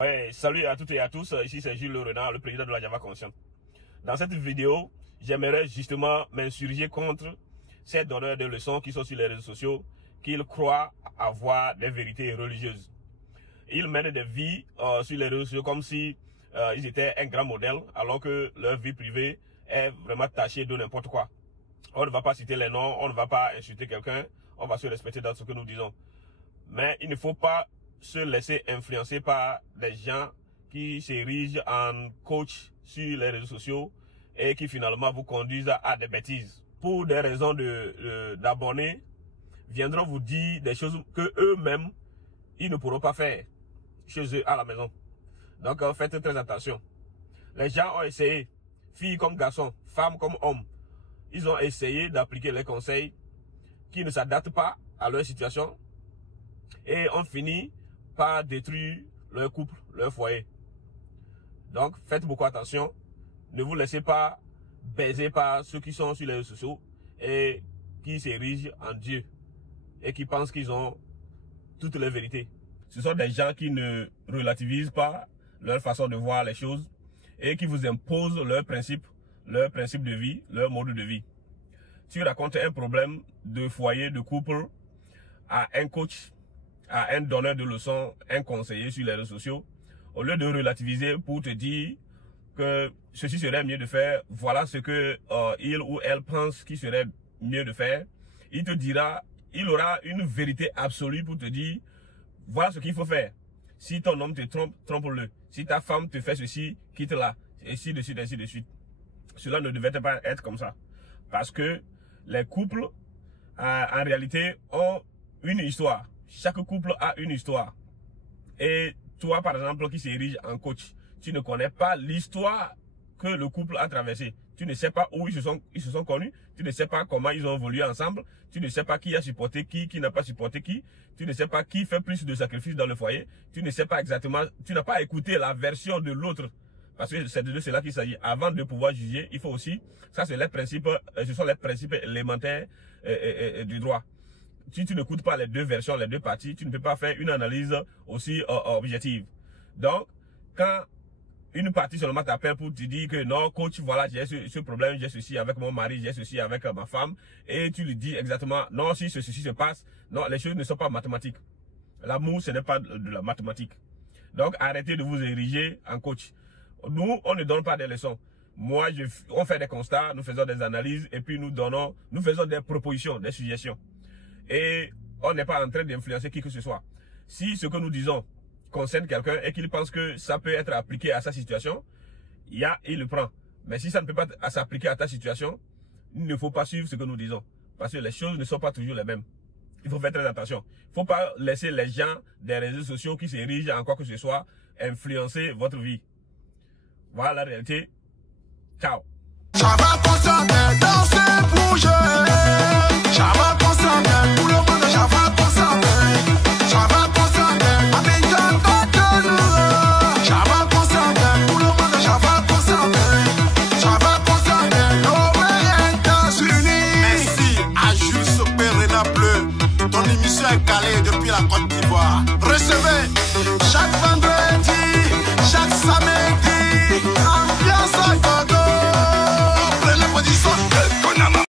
Ouais, salut à toutes et à tous, ici c'est Jules Le Renard, le président de la Java Conscient. Dans cette vidéo, j'aimerais justement m'insurger contre ces donneurs de leçons qui sont sur les réseaux sociaux, qu'ils croient avoir des vérités religieuses. Ils mènent des vies sur les réseaux sociaux comme si ils étaient un grand modèle, alors que leur vie privée est vraiment tachée de n'importe quoi. On ne va pas citer les noms, on ne va pas insulter quelqu'un, on va se respecter dans ce que nous disons. Mais il ne faut pas se laisser influencer par des gens qui s'érigent en coach sur les réseaux sociaux et qui finalement vous conduisent à des bêtises. Pour des raisons d'abonnés, viendront vous dire des choses que eux-mêmes, ils ne pourront pas faire chez eux à la maison. Donc faites très attention. Les gens ont essayé, filles comme garçons, femmes comme hommes, ils ont essayé d'appliquer les conseils qui ne s'adaptent pas à leur situation et ont fini par détruire leur couple, leur foyer. Donc faites beaucoup attention. Ne vous laissez pas baiser par ceux qui sont sur les réseaux sociaux et qui s'érigent en Dieu et qui pensent qu'ils ont toutes les vérités. Ce sont des gens qui ne relativisent pas leur façon de voir les choses et qui vous imposent leurs principes de vie, leur mode de vie. Tu racontes un problème de foyer, de couple à un coach, à un donneur de leçons, un conseiller sur les réseaux sociaux, au lieu de relativiser pour te dire que ceci serait mieux de faire, voilà ce que il ou elle pense qu'il serait mieux de faire, il te dira, il aura une vérité absolue pour te dire, voilà ce qu'il faut faire. Si ton homme te trompe, trompe-le. Si ta femme te fait ceci, quitte-la. Et ainsi de suite, ainsi de suite. Cela ne devait pas être comme ça. Parce que les couples, en réalité, ont une histoire. Chaque couple a une histoire. Et toi, par exemple, qui s'érige en coach, tu ne connais pas l'histoire que le couple a traversée. Tu ne sais pas où ils se sont connus. Tu ne sais pas comment ils ont évolué ensemble. Tu ne sais pas qui a supporté qui n'a pas supporté qui. Tu ne sais pas qui fait plus de sacrifices dans le foyer. Tu ne sais pas exactement, tu n'as pas écouté la version de l'autre. Parce que c'est de cela qu'il s'agit. Avant de pouvoir juger, il faut aussi, ça c'est les principes, ce sont les principes élémentaires du droit. Si tu n'écoutes pas les deux versions, les deux parties, tu ne peux pas faire une analyse aussi objective. Donc, quand une partie seulement t'appelle pour te dire que non, coach, voilà, j'ai ce problème, j'ai ceci avec mon mari, j'ai ceci avec ma femme, et tu lui dis exactement, non, si ceci se passe, non, les choses ne sont pas mathématiques. L'amour, ce n'est pas de la mathématique. Donc, arrêtez de vous ériger en coach. Nous, on ne donne pas des leçons. Moi, on fait des constats, nous faisons des analyses, et puis nous faisons des propositions, des suggestions. Et on n'est pas en train d'influencer qui que ce soit. Si ce que nous disons concerne quelqu'un et qu'il pense que ça peut être appliqué à sa situation, il le prend. Mais si ça ne peut pas s'appliquer à ta situation, il ne faut pas suivre ce que nous disons. Parce que les choses ne sont pas toujours les mêmes. Il faut faire très attention. Il ne faut pas laisser les gens des réseaux sociaux qui s'érigent en quoi que ce soit influencer votre vie. Voilà la réalité. Ciao. Java Conscient, danser, bouger. Java Conscient, tout le monde Java.